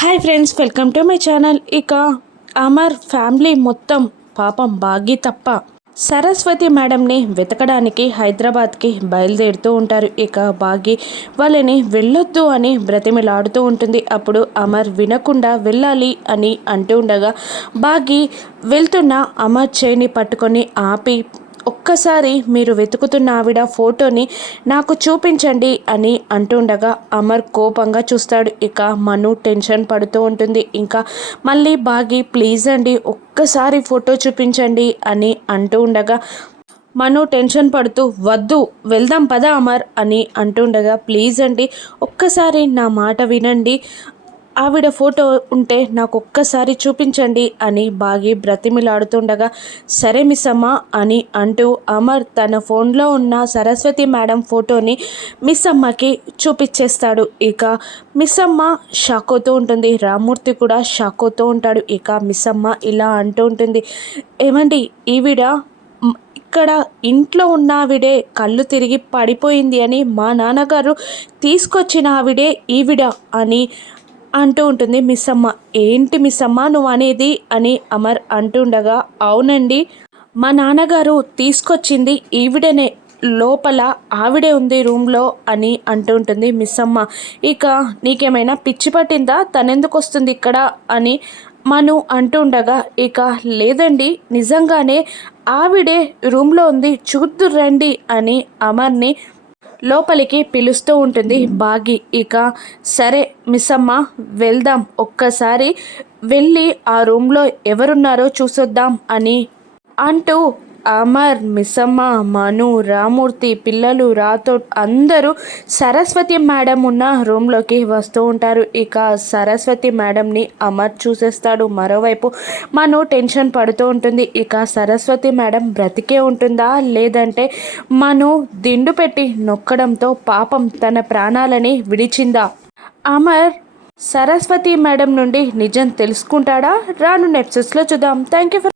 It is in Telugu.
Hi friends welcome to my channel. ఇక అమర్ ఫ్యామిలీ మొత్తం పాపం బాగి తప్ప సరస్వతి మేడంని వెతకడానికి హైదరాబాద్కి బయలుదేరుతూ ఉంటారు. ఇక బాగి వాళ్ళని వెళ్ళొద్దు అని బ్రతిమిలాడుతూ ఉంటుంది. అప్పుడు అమర్ వినకుండా వెళ్ళాలి అని అంటూ ఉండగా బాగి వెళ్తున్న అమర్ చేయిని పట్టుకొని ఆపి ఒక్కసారి మీరు వెతుకుతున్న ఆవిడ ఫోటోని నాకు చూపించండి అని అంటుండగా అమర్ కోపంగా చూస్తాడు. ఇక మను టెన్షన్ పడుతూ ఉంటుంది. ఇంకా మళ్ళీ బాగి ప్లీజ్ అండి ఒక్కసారి ఫోటో చూపించండి అని అంటూ ఉండగా మను టెన్షన్ పడుతూ వద్దు వెళ్దాం పదా అమర్ అని అంటుండగా ప్లీజ్ అండి ఒక్కసారి నా మాట వినండి ఆవిడ ఫోటో ఉంటే నాకు ఒక్కసారి చూపించండి అని బాగి బ్రతిమిలాడుతుండగా సరే మిస్ అమ్మ అని అంటూ అమర్ తన ఫోన్లో ఉన్న సరస్వతి మేడం ఫోటోని మిస్ అమ్మకి చూపించేస్తాడు ఇక మిస్ అమ్మ షాక్ అవుతూ ఉంటుంది. రామూర్తి కూడా షాక్ అవుతూ ఉంటాడు. ఇక మిస్ అమ్మ ఇలా అంటూ ఉంటుంది. ఏమండి ఈవిడ ఇక్కడ ఇంట్లో ఉన్న ఆవిడే కళ్ళు తిరిగి పడిపోయింది అని మా నాన్నగారు తీసుకొచ్చిన ఆవిడే ఈవిడ అని అంటూ ఉంటుంది మిస్ అమ్మ ఏంటి మిస్ అమ్మ నువ్వు అనేది? అని అమర్ అంటుండగా అవునండి మా నాన్నగారు తీసుకొచ్చింది ఈవిడనే లోపల ఆవిడే ఉంది రూమ్లో అని అంటుంటుంది మిస్ అమ్మ ఇక నీకేమైనా పిచ్చి పట్టిందా? తనెందుకు వస్తుంది ఇక్కడ? అని మను అంటుండగా ఇక లేదండి నిజంగానే ఆవిడే రూమ్లో ఉంది చూద్దు రండి అని అమర్ని లోపలికి పిలుస్తూ ఉంటుంది బాగి. ఇక సరే మిస్సమ్మ వెళ్దాం. ఒక్కసారి వెళ్ళి ఆ రూమ్లో ఎవరున్నారో చూసొద్దాం అని అంటూ అమర్ మిసమ్మ మను రామూర్తి పిల్లలు రాతో అందరూ సరస్వతి మేడం ఉన్న రూమ్లోకి వస్తూ ఉంటారు. ఇక సరస్వతి మేడంని అమర్ చూసేస్తాడు. మరోవైపు మను టెన్షన్ పడుతూ ఉంటుంది. ఇక సరస్వతి మేడం బ్రతికే ఉంటుందా? లేదంటే మను దిండు పెట్టి నొక్కడంతో పాపం తన ప్రాణాలని విడిచిందా? అమర్ సరస్వతి మేడం నుండి నిజం తెలుసుకుంటాడా? రాను నెప్సెస్లో చూద్దాం. Thank you for